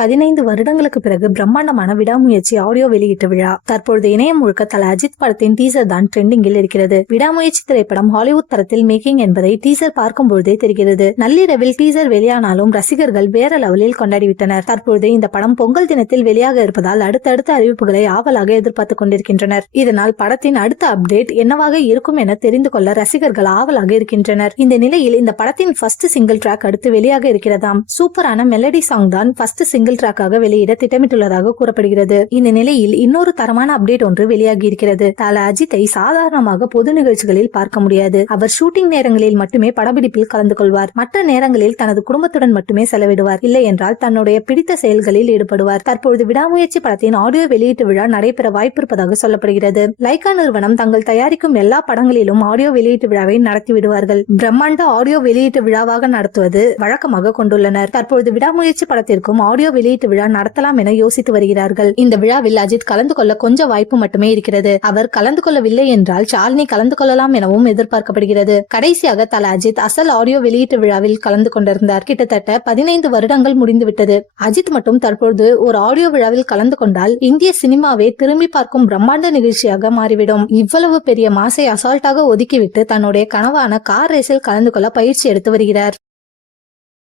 15 வருடங்களுக்கு பிறகு பிரம்மாண்டமான விடாமுயற்சி ஆடியோ வெளியீட்டு விழா. தற்பொழுது இணையம் முழுக்க தல அஜித் படத்தின் டீசர் தான் ட்ரெண்டிங்கில் இருக்கிறது. விடாமுயற்சி திரைப்படம் ஹாலிவுட் தரத்தில் மேக்கிங் என்பதை டீசர் பார்க்கும்போதே தெரிகிறது. நள்ளிரவில் டீசர் வெளியானாலும் ரசிகர்கள் வேற லெவலில் கொண்டாடிவிட்டனர். தற்பொழுது இந்த படம் பொங்கல் தினத்தில் வெளியாக இருப்பதால் அடுத்தடுத்த அறிவிப்புகளை ஆவலாக எதிர்பார்த்துக் கொண்டிருக்கின்றனர். இதனால் படத்தின் அடுத்த அப்டேட் என்னவாக இருக்கும் என தெரிந்து கொள்ள ரசிகர்கள் ஆவலாக இருக்கின்றனர். இந்த நிலையில் இந்த படத்தின் ஃபர்ஸ்ட் சிங்கிள் ட்ராக் அடுத்து வெளியாக இருக்கிறதாம். சூப்பரான மெலடி சாங் தான் ஃபர்ஸ்ட் சிங்கிள் ட்ராக்காக வெளியிட திட்டமிட்டுள்ளதாக கூறப்படுகிறது. இந்த நிலையில் இன்னொரு தரமான அப்டேட் ஒன்று வெளியாகி இருக்கிறது. தல அஜித்தை சாதாரணமாக பொது நிகழ்ச்சிகளில் பார்க்க முடியாது. அவர் ஷூட்டிங் நேரங்களில் மட்டுமே படப்பிடிப்பில் கலந்து கொள்வார். மற்ற நேரங்களில் தனது குடும்பத்துடன் மட்டுமே செலவிடுவார். இல்லை என்றால் தன்னுடைய பிடித்த செயல்களில் ஈடுபடுவார். தற்பொழுது விடாமுயற்சி படத்தின் ஆடியோ வெளியீட்டு விழா நடைபெற வாய்ப்பிருப்பதாக சொல்லப்படுகிறது. லைகா நிறுவனம் தங்கள் தயாரிக்கும் எல்லா படங்களிலும் ஆடியோ வெளியீட்டு விழாவை நடத்தி விடுவார்கள். பிரம்மாண்ட ஆடியோ வெளியீட்டு விழாவாக நடத்துவது வழக்கமாக கொண்டுள்ளனர். தற்பொழுது விடாமுயற்சி படத்திற்கும் ஆடியோ வெளியீட்டு விழா நடத்தலாம் என யோசித்து வருகிறார்கள். இந்த விழாவில் அஜித் கலந்து கொள்ள கொஞ்சம் வாய்ப்பு மட்டுமே இருக்கிறது. அவர் கலந்து கொள்ளவில்லை என்றால் ஷாலினி கலந்து கொள்ளலாம் எனவும் எதிர்பார்க்கப்படுகிறது. கடைசியாக தல அஜித் அசல் ஆடியோ வெளியீட்டு விழாவில் கலந்து கொண்டிருந்தார். கிட்டத்தட்ட 15 வருடங்கள் முடிந்துவிட்டது. அஜித் மட்டும் தற்பொழுது ஒரு ஆடியோ விழாவில் கலந்து கொண்டால் இந்திய சினிமாவை திரும்பி பார்க்கும் பிரம்மாண்ட நிகழ்ச்சியாக மாறிவிடும். இவ்வளவு பெரிய மாசை அசால்ட்டாக ஒதுக்கிவிட்டு தன்னுடைய கனவான கார் ரேஸில் கலந்து கொள்ள பயிற்சி எடுத்து வருகிறார்.